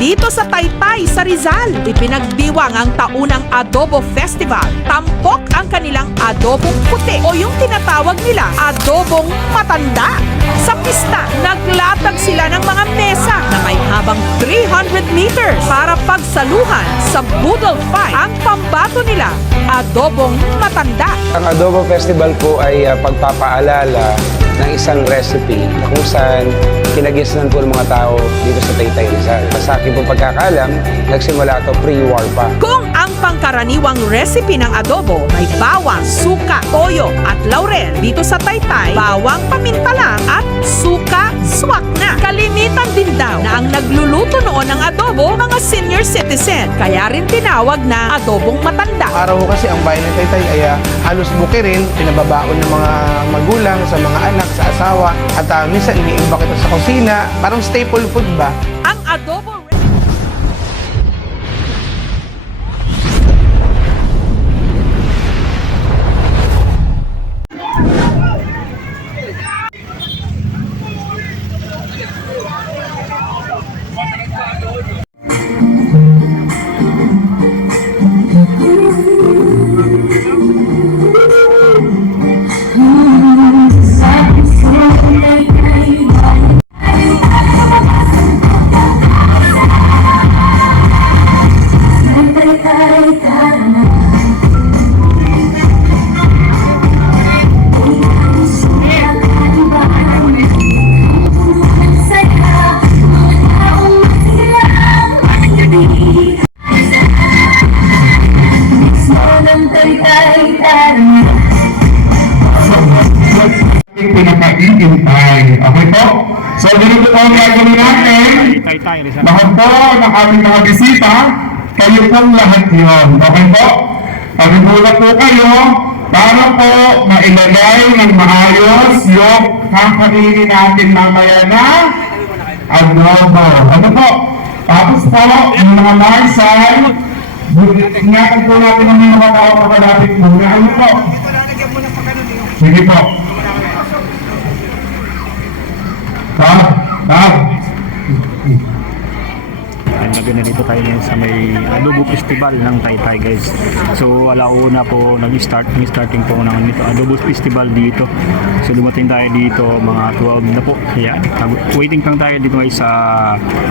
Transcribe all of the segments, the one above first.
Dito sa Taytay, sa Rizal, ipinagdiwang ang taunang Adobo Festival. Tampok ang kanilang adobong puti o yung tinatawag nila adobong matanda. Sa pista, naglatag sila ng mga mesa na may habang 300 meters para pagsaluhan sa Boodle Fight. Ang pambato nila, adobong matanda. Ang Adobo Festival po ay pagpapaalala ng isang recipe kung saan kinagisnan po ng mga tao dito sa Taytay Rizal. Sa akin pong pagkakalam, nagsimula ito pre-war pa. Kung ang pangkaraniwang recipe ng adobo may bawang, suka, toyo at laurel, dito sa Taytay, bawang, paminta lang at suka, swak na. Kalimitan din daw na ang nagluluto noon ng adobo, mga senior citizen. Kaya rin tinawag na adobong matanda. Araw ko kasi ang bayan ng Taytay ay halos buki rin, pinababaon ng mga magulang sa mga anak, sa asawa, at minsan iniimbak ito sa kusina, parang staple food ba? Ang adobo pinakaihintay. Okay po? So, ganito po ang gagawin natin. Lahat po ng aming mga bisita, kayo pong lahat yun. Okay po? Pagbulat po kayo para po mailagay ng maayos yung kakainin natin mamaya na adobo. Ano po? Tapos po, yung mga marsal, ingatan po natin ang mga tao makalapit muna. Ano po? Sige po. Gabi na dito tayo ngayon sa may Adobo Festival ng Taytay, guys. So alauna po nag-starting po ng nito Adobo Festival dito. So dumating tayo dito mga 12 na po. Ayan, waiting lang tayo dito guys sa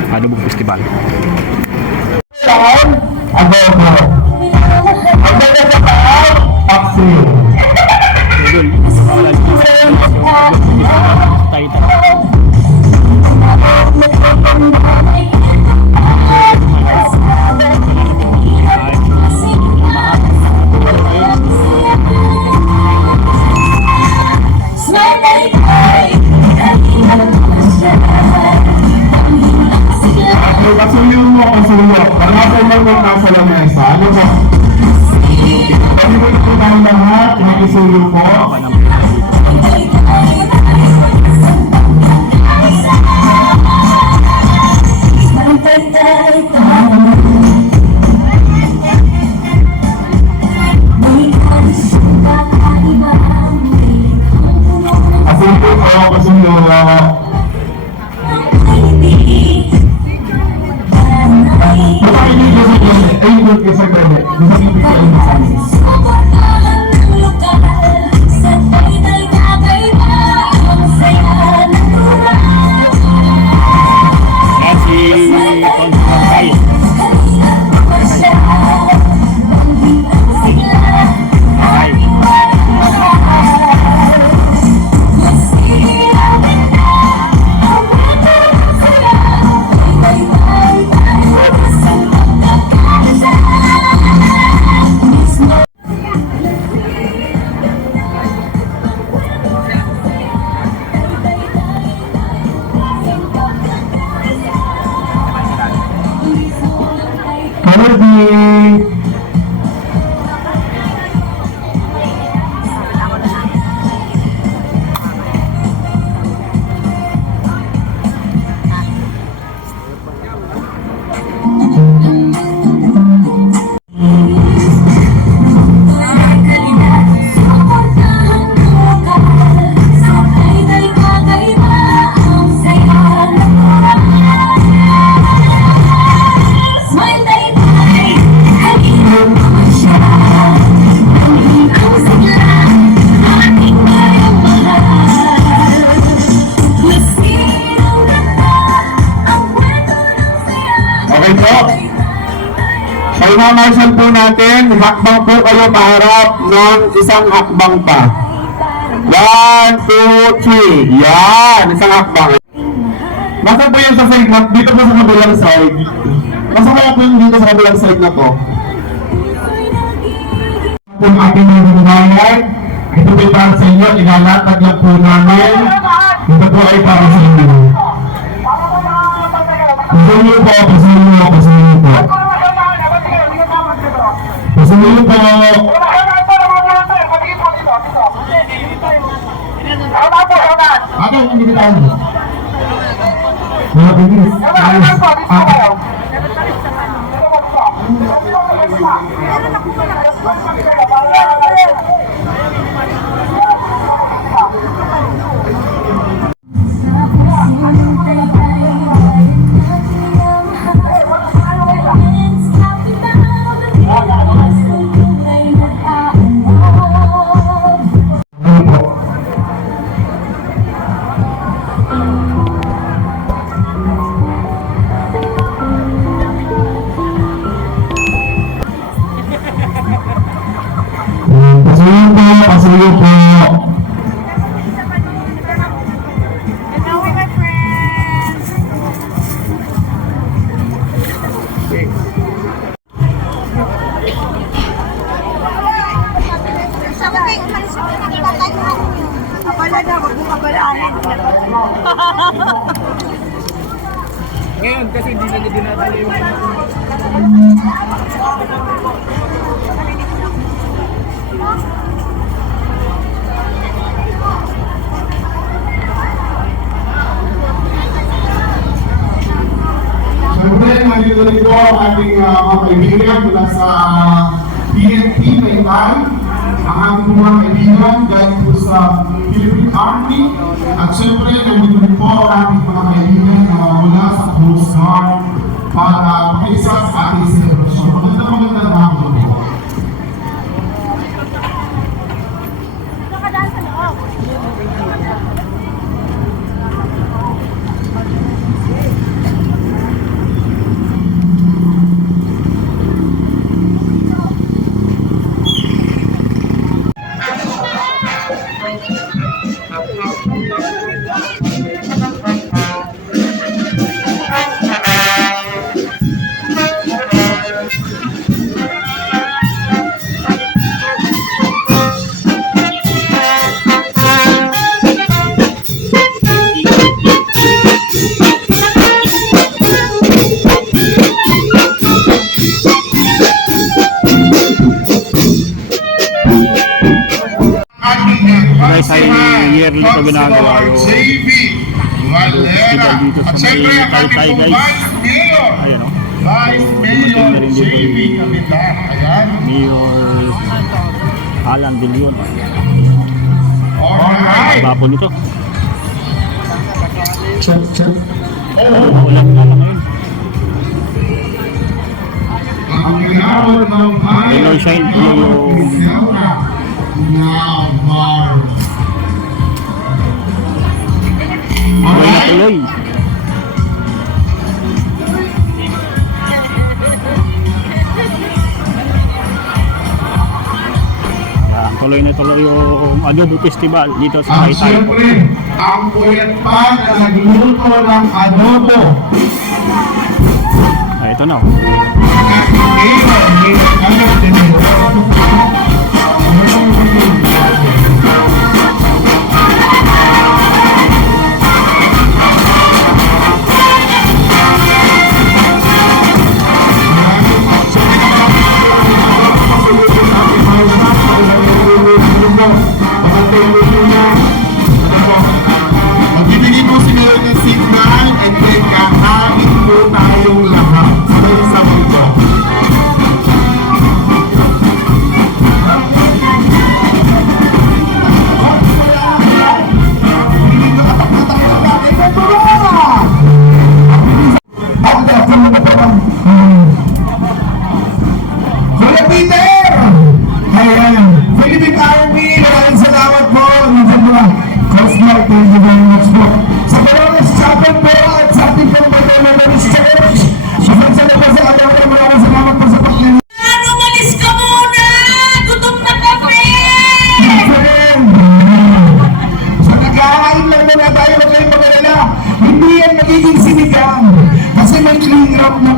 Adobo Festival. Adobo. Adobo sa tao, paksiw. Yun, Taytay. Kasuyo mo, kasuyo. Wala po lang mo nasa lamesa. Ano po? Pwede mo ito ng lahat, nakisuyo po. Kasuyo po, kasuyo. Okay po? Kaya mamarshal po natin, hakbang po kayo paharap ng isang hakbang pa. 1, 2, 3. Yan, isang hakbang. Nasa po yung sa side na, dito po sa kabilang side. Nasa kaya po yung dito sa kabilang side na po. Kung ating mga gumayan, ito po para sa inyo, ilalatag lang po namin. Ito po ay para sa inyo. Pasunin po, pasunin po, pasunin po. Pasunin po. Ano ang hindi tayo? Mga bilis. Pasunin po, pasunin po. Abala na, wag mong abalahin. Ngayon, kasi hindi na niya dinadala yung Siyempre, nandito rin po ang ating mga kaibigan mula sa PNP Taytay, ang ating mga kaibigan galing po sa Philippine Army, at siyempre, nandito rin po ang ating mga kaibigan mula sa Coast Guard para makiisa sa ating celebration. Magandang hapon po. Nakadaan sa loob. Guys, ay yearly ko ginagawa yung festival dito sa may Taytay, guys. Ayan o. Dumating na rin dito yung Mayor Alan De Leon. Baba po nito. Ulan nga lang ngayon. Hello, shine po yung tuloy na tuloy. Tuloy na tuloy yung Adobo Festival dito sa At Taytay. siyempre, ang puyat pa na nagluto ng adobo. Ito na. Magbibigay po si Mayor ng signal and then kakain po tayong lahat. Sabay-sabay po.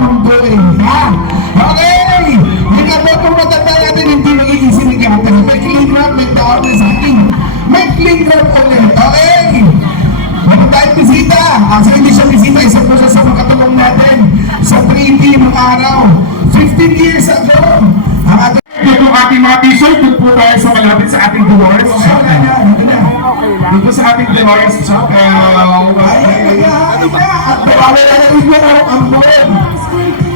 mundo eh. Ha? Okay! Hindi ba kung matanda natin hindi magiging sinikatan? May clean rap, may tawag na sa akin. May clean rap ulit. Okay! Meron tayong bisita. Actually, hindi siya bisita. Isa po siya sa makatulong natin sa 3D ng araw. 15 years ago. Ang ating yung ating mga t-shirt, doon po tayo sa malapit sa ating Dolores Shop. Doon po sa ating Dolores Shop. Ay, at bawala na rin mo ang buwan.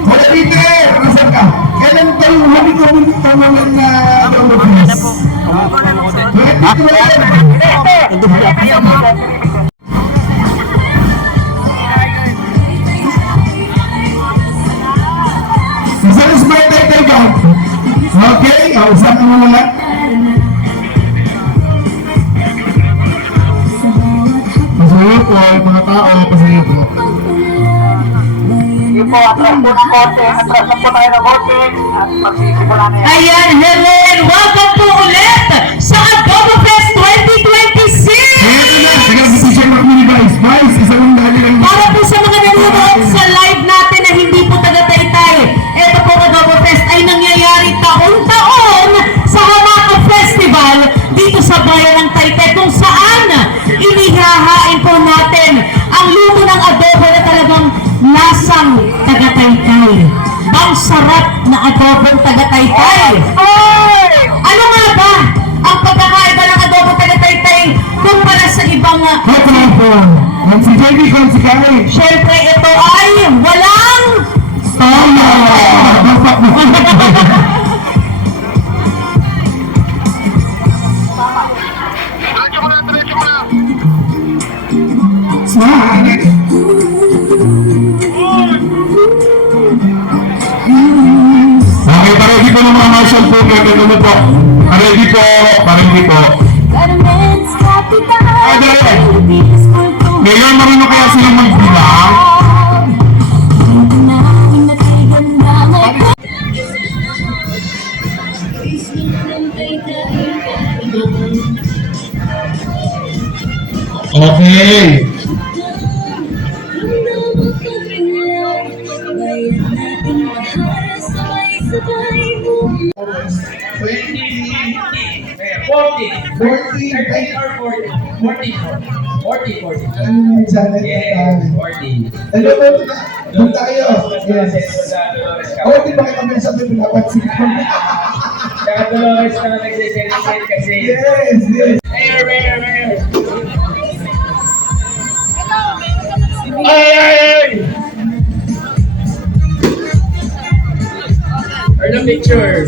Wala dito eh! Nasaan ka? Kailan tayo huli ko muli tamalan na Dolores? Isang smile tayo tayo ka. Okay, usap mo muna. Pasuyo po, mga tao, pasuyo po. Ayan, Helen! Welcome po ulit sa Adobo Fest 2026! Ito na, sige, si Teacher Marmini guys. Guys, isa lang dali lang. Para po sa mga nanonood sa live natin na hindi po taga-Taytay, ito po Adobo Fest ay nangyayari taon-taon sa Hamaka Festival dito sa bayan ng Taytay kung saan inihahain po natin ang luto ng adobo na talagang lasang taga-Taytay. Ang sarap na adobong taga-Taytay. Ano nga ba ang pagkakaiba ng adobo taga-Taytay kumpara sa ibang Ang si JB kung si Kari. Siyempre, ito ay walang Tama! Okay, parehi po ng mga marshal po. Gagano mo po. Parehi po. Parehi po. Ngayon, marunong kaya silang magbilang? Okay. Hello, doon tayo. Yes. Oh, di ba kita may sabi pinapansin ko? Kaya Dolores na nag-celebrate kasi. Yes, yes. Mayor! Ay! Or the picture.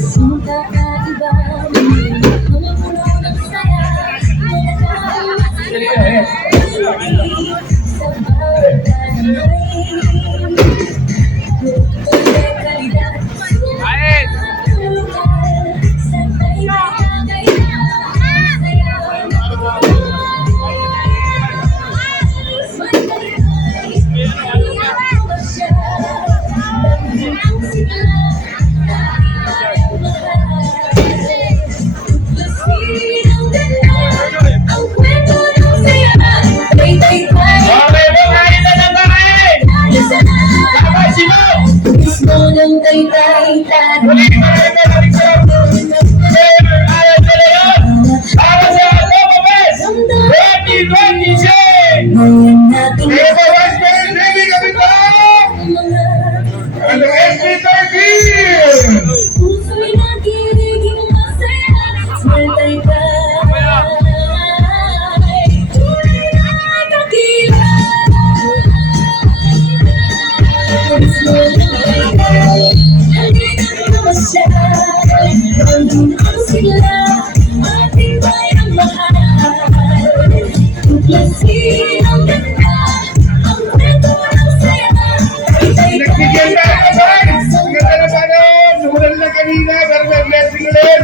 Nagbigyan na ako, guys! Ganda na ba nun? Numulan lang kanina, pero may blessing ulit!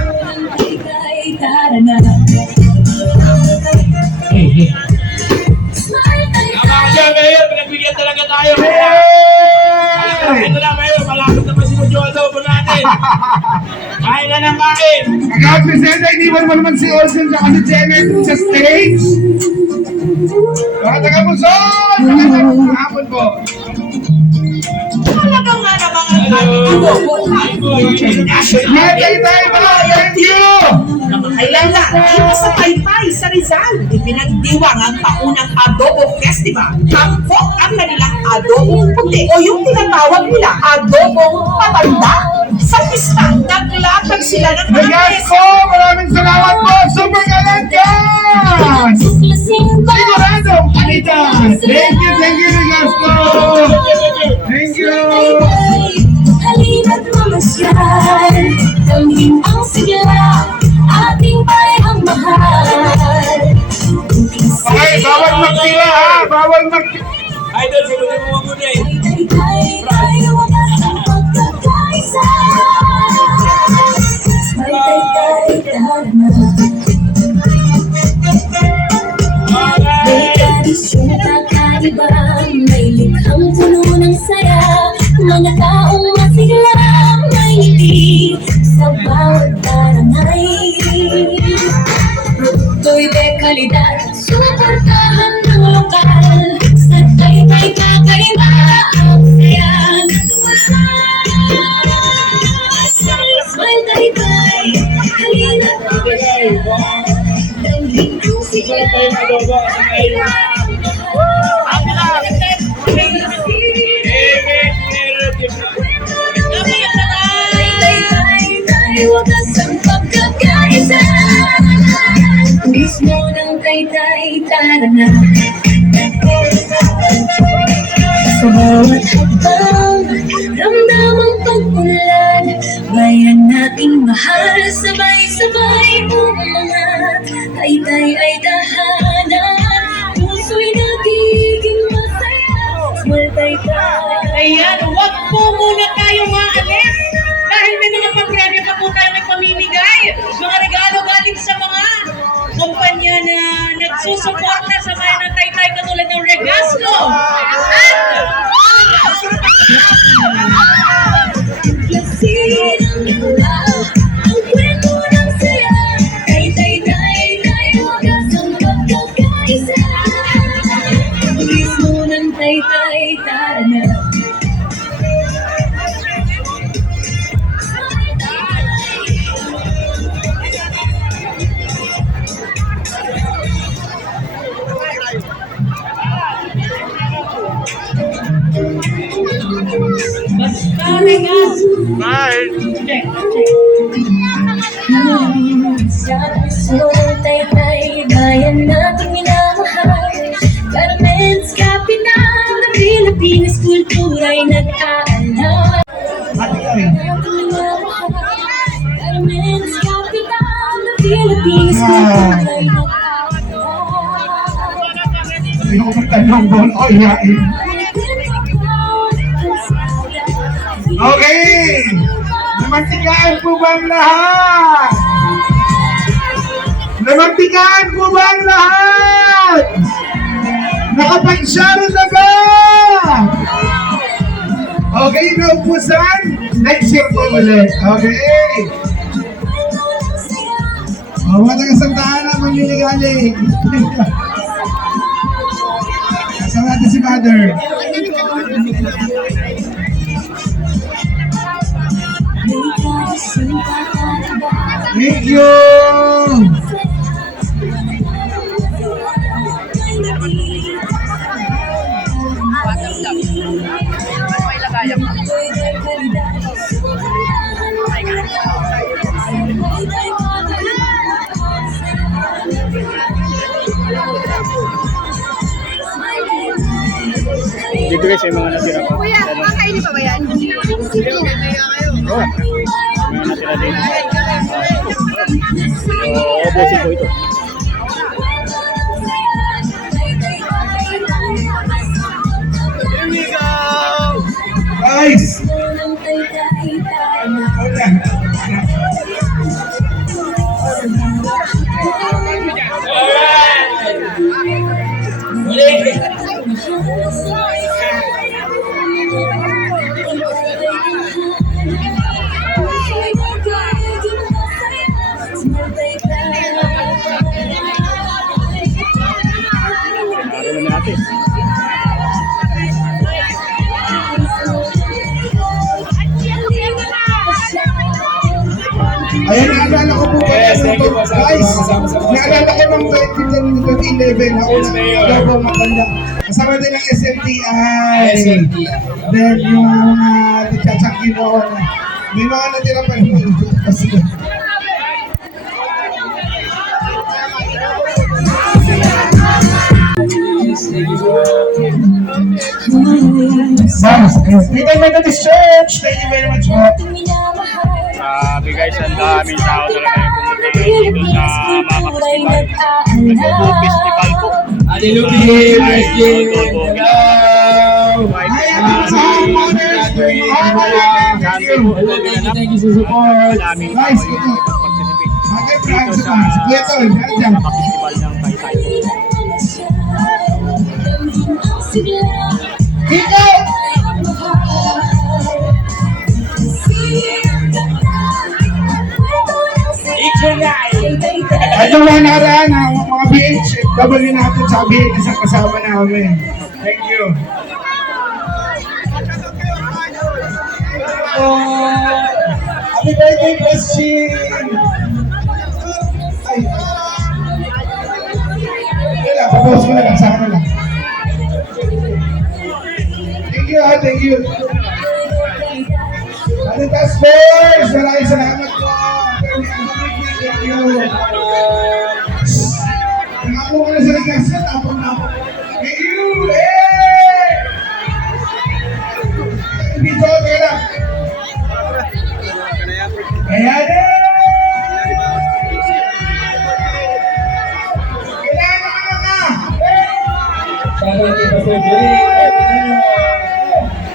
Tama siya, Mayor. Pinagbigyan talaga tayo. Ito lang, Mayor. Malapit naman si Mujo Adobo natin. Kain na ng kain. Mag-presenta, iniwan mo naman si Olsen sa kasi Janet sa stage! Mga taga-Muson! Magandang hapon po! Talagang Thank you! Kailan lang, dito sa Taytay, sa Rizal, ipinagdiwang ang taunang Adobo Festival. Tampok ang kanilang adobong puti o yung tinatawag nila adobong matanda. Sa pista, naglatag sila ng mga Regasco! Maraming salamat po! Super Galangas! Sigurado! Anita! Thank you, Regasco! Thank you! Halina't mamasyal, kaming ang sigla, ating parehang mahal. Okay, bawal magtira ha! Bawal magtira! Idol, salutin mo muna eh. Tayo wagas ang pagkakaisa. Tay, taharana. May tradisyon kakaiba, may likhang puno ng saya. Mga taong masigla, may ngiti sa bawat barangay. Produkto'y dekalidad, suportahan ng lokal. Sa Taytay kakaiba ang saya. Smile Taytay, halina't mamasyal. Damhin ang sigla, Taytay, wagas ang pagkakaisa. Mismo ng Taytay, tara na. Sa bawat hakbang, ramdam ang pag-unlad. Bayan nating mahal, sabay-sabay umangat. Taytay ay tahanan, puso'y nagiging masaya. Smile Taytay. Ayan, huwag po muna tayo maalis dahil may mga papremyo pa po tayo may pamimigay. Mga regalo galing sa mga kumpanya na nagsusuporta sa bayan ng Taytay katulad ng Regasco. Lasin ang gula, ang kwento ng saya. Taytay, wagas ang pagkakaisa. Mismo ng Taytay, tara na. Basta Regasco. Sa puso ng Taytay, bayan nating minamahal. Garments, kapital ng Pilipinas, kultura'y nag-aalala. Garments, kapital ng Pilipinas, kultura'y nag-aalala. Hindi ko magtanong doon. O, iyain. Okay! Namantikaan po ba ang lahat? Namantikaan po ba ang lahat? Nakapag-share na ba? Okay, naupusan? Next year po ulit. Okay. Mga taga-Santa Ana, manliligalig. Kasama natin si Mother. Thank you! Dito guys, yung mga natira pa. Kuya, kakainin pa ba yan? Oo. Mga natira din. So, blessing po ito. Guys! Araw na natin. Ayan, naalala ko po Yes, thank you po sa guys. kasama sa mga Naalala ko ng 2011 ako Yes, Mayor. Adobo Matanda. Kasama din ng SMTI. SMTI. Then yung mga nagtsatsakin noon. May mga natira pa naman. Kasi Dito Methodist Church. Thank you very much po. Sabi guys, ang daming tao talaga yung pumunta ngayon dito sa Mama Festival. Adobo Festival po. Hallelujah! Bless you! Adobo. Hello! Hi, Abraham Mothers. Thank you sa support. Maraming Guys, tao yung participate Hagay dito Francis sa pa. Si Kuya Tol. Diyan. Mama Festival ng Taytay po. Dito! At yung mga nakaraan, mga BHW natin sa BHS ang kasama namin. Thank you. Happy birthday, Christine! Ay. Wala, papost ko na lang, sana lang. Thank you, thank you. Ano task force? Maraming salamat po. Thank you. Nakapo ko na sa ligasa, tapos na ako. Thank you! Hey! Dito, kaya. Ayan eh! Kailangan ka na! Shout out kay Pastor Jerry.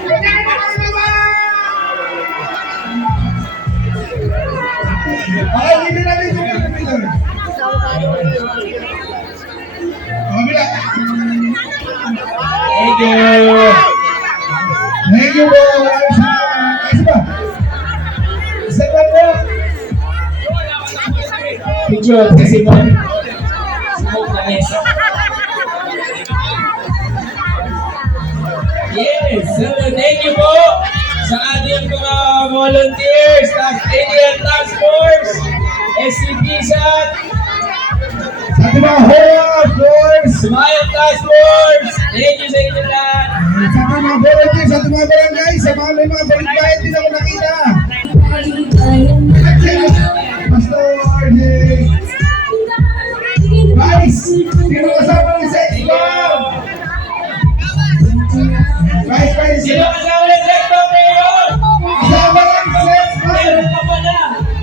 Kailangan ka na ba? Okay, hindi na dito. Kabila. Thank you! Thank you po. Isa ba? Isa ba po? Picture kasi mo. Smoke na mesa. Yes! Thank you po sa ating mga volunteers, Indian Task Force, SCPSAT, Sa ating mga HOA, of course. Sumayan Task Force. Thank you sa inyo lahat. Sa ating mga volunteers, sa ating mga barangay, sa mga may mga balik-bayad din ako nakita. Pastor Jay. Guys, sino kasama ng sex bomb? Guys, Sino kasama ng sector ngayon? kasama ng sex Meron bomb. ka pa na.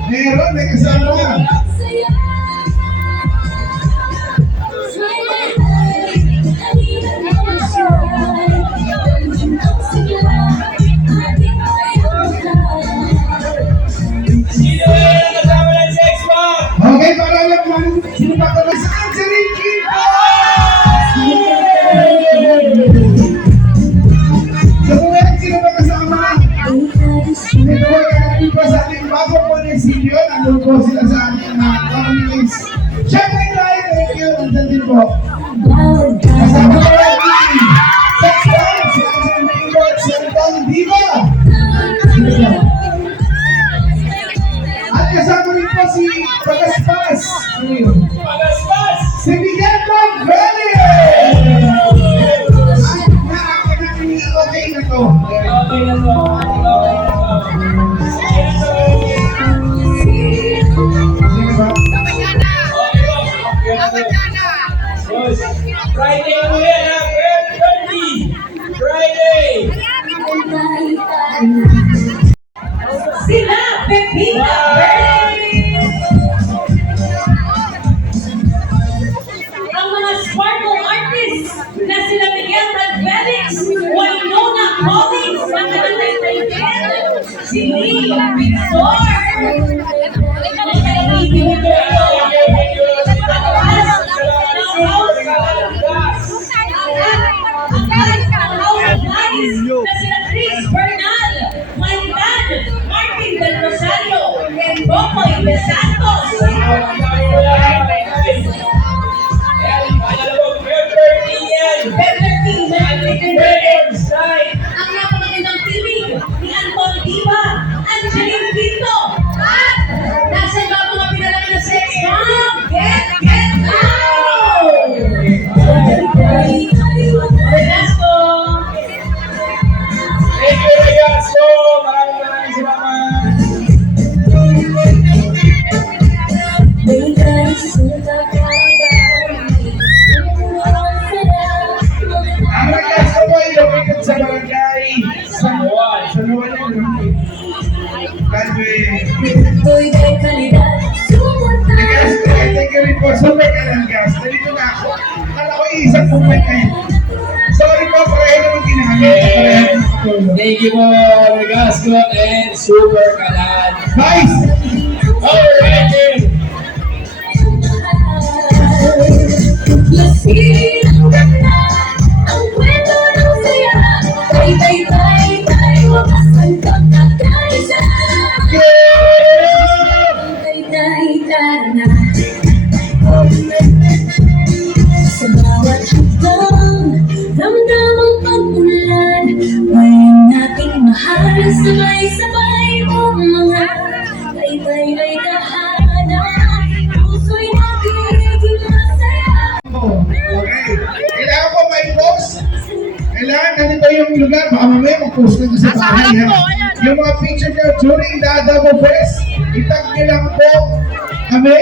Meron, may kasama. Sino ngayon ang kasama ng sex bomb? Okay, para alam mo, sino pa kami sa answering key? So kung meron sino pa kasama, ito ba kaya pa sa ating bagong munisipyo, nandun po sila sa ating mga communities. Siyempre tayo, thank you, nandun din po. Kasama ko natin, sex bomb, si Ansel Maynard, si Anton Diva. At kasama rin po si Pagaspas. Ano yun? Pagaspas! Si Miguel Conveli! Ay, okay na to. Okay na to. Sino ba? Friday ano yan ha? 30! Friday! Sila, Pepita Perez! Ang mga sparkle artists na sila Miguel Felix, Winona Collins, mga Taytayan, si Lee Victor, mga kaibigan ko, na sila Chris Bernal, Mandan, Martin Del Rosario, and Rocoy De Santos. Better King, ang napakagandang tinig ni Anton Diva, Angeline Pinto, at nasa Ako'y may kalidad. Sumutan. Thank you rin po. Super ka lang, guys. Nalito na ako. Akala ko isang moment kayo. Sorry po, pareho naman ginagawa. Thank you po, Regasco and Super Kalan. Guys! Alright! Lasing ang ganda, ang kwento ng saya. Tay, wakas ang pagkakaisa. Tay, tara na. Sa bawat hagdang, ramdamang pag-ulan. Ngayon nating mahal, sabay-sabay mga tay ay kahanap. Puso'y nagiging masaya. Okay. Kailangan ko may post. Kailangan nandito yung lugar. Baka mamaya mag-post na doon sa bahay. Ha? Yung mga picture nyo during the Adobo Fest, itag nyo lang po kami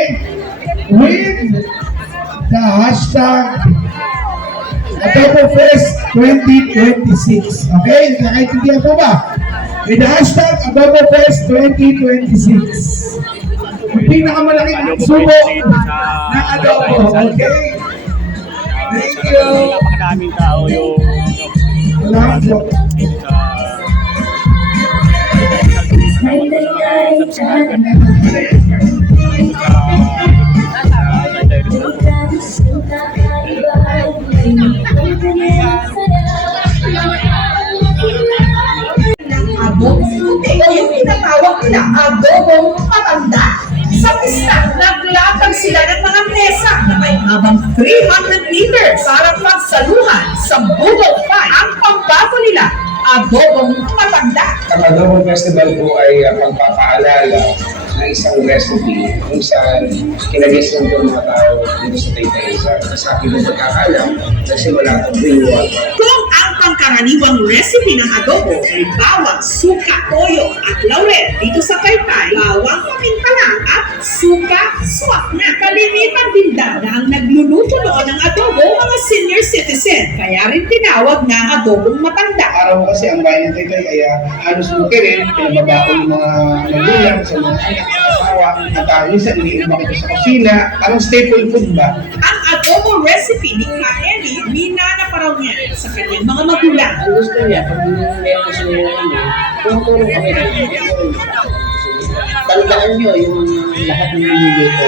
with the hashtag Adobo Fest 2026. Okay? Nakaintindihan po ba? With the hashtag Adobo Fest 2026. Yung pinakamalaking subo ng adobo. Okay? Thank you. Napakadaming tao yung Salamat po. Tay, tara na. Adobong puti o yung tinatawag nila adobong matanda. Sa pista, naglatag sila ng mga mesa na may habang 300 meters para pagsaluhan sa Google Fight. Ang pambato nila, adobong matanda. Ang Adobo Festival po ay pagpapaalala ng isang recipe kung saan kinagisnan po ng mga tao dito sa Taytay Rizal. Sa akin po pagkakalam, nagsimula itong Greenwater. Kung ang pangkaraniwang recipe ng adobo ay bawang, suka, toyo at laurel dito sa Taytay, bawang paminta lang at suka, swak na. Kalimitan din daw na ang nagluluto noon ng adobo mga senior citizen. Kaya rin tinawag na adobong matanda. Araw kasi ang bayan ng Taytay ay halos buki rin, pinababako ng mga magulang sa mga anak, asawa, at minsan iniinom ito sa kusina. Parang staple food ba? Ang adobo recipe ni Kaeli, minana pa raw niya sa kanyang mga magulang. Ang gusto niya, pag meron kasi niya tulong kami na tandaan nyo yung lahat ng niluluto.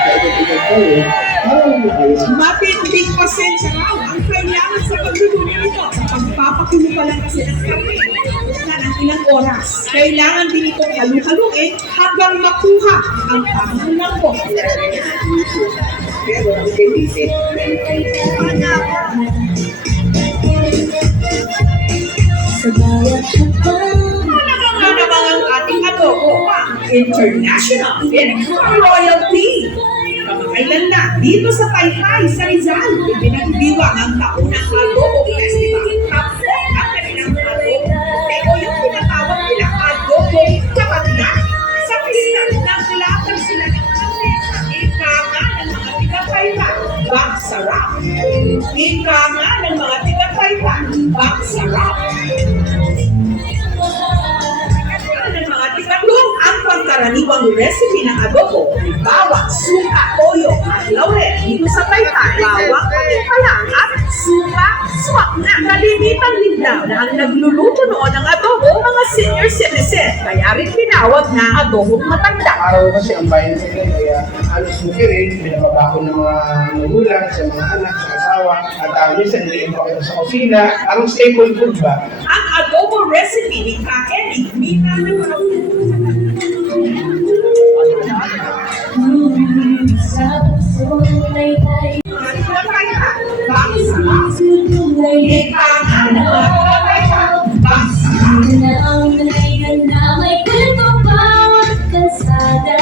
Parang ito po yun. Parang ayos. Matinding pasensya raw ang kailangan sa pagluluto nito. Sa pagpapakulo pa lang kasi ng karne. Na ng ilang oras. Kailangan din itong halu-haluin hanggang makuha ang tamang lambot. Pero ang kaibisin, Sa bawat hagdang, Talagang namang ang ating adobo pa. International and royalty. Kamakailan na dito sa Taytay, sa Rizal, ipinagdiwang ang taunang Adobo Festival. Tapos ang kanilang adobo. Pero yung tinatawag nila adobo matanda. Sa pista, naglatag sila ng kamesa. Ika nga ng mga tiga-Taytay, bak sarap. Ika nga ng mga tiga-Taytay, bak sarap. Kung ang pangkaraniwang recipe ng adobo ay bawang, suka, toyo at laurel dito sa Taytay, bawang paminta lang at suka, swak na. Kalimitan din daw na ang nagluluto noon ng adobo mga senior citizen. Kaya rin tinawag na adobong matanda. Araw kasi ang bayan ng Taytay ay halos buki rin, pinababako ng mga magulang sa mga anak, sa asawa, at minsan iniinom ito sa kusina. Parang staple food ba? Ang adobo recipe ni Kaeli, minana pa raw niya. sa puso ng Taytay. Mga tiga-Taytay, bak sarap. Tunay Ika nga ng mga tiga-Taytay, bak sarap. na ang tunay ganda, may kwento bawat kalsada.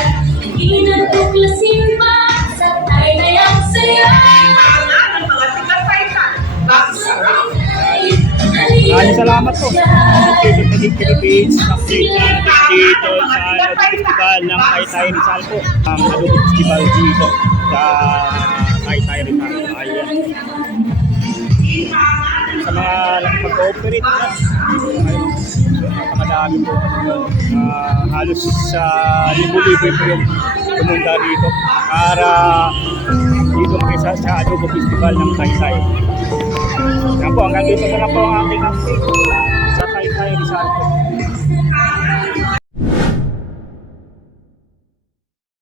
Inatuklasin pa sa Taytay ang saya. Ika nga ng mga tiga-Taytay, bak sarap. Maraming salamat po. Philippines, update natin dito sa Adobo Festival ng Taytay Rizal po. Ang Adobo Festival dito sa Taytay Rizal. Ayan. Sa mga nakipag-cooperate na. Napakalami po. Halos sa libo-libo po yung pumunta dito para dito makisa sa Adobo Festival ng Taytay. Yan po, hanggang dito na po ang aking update.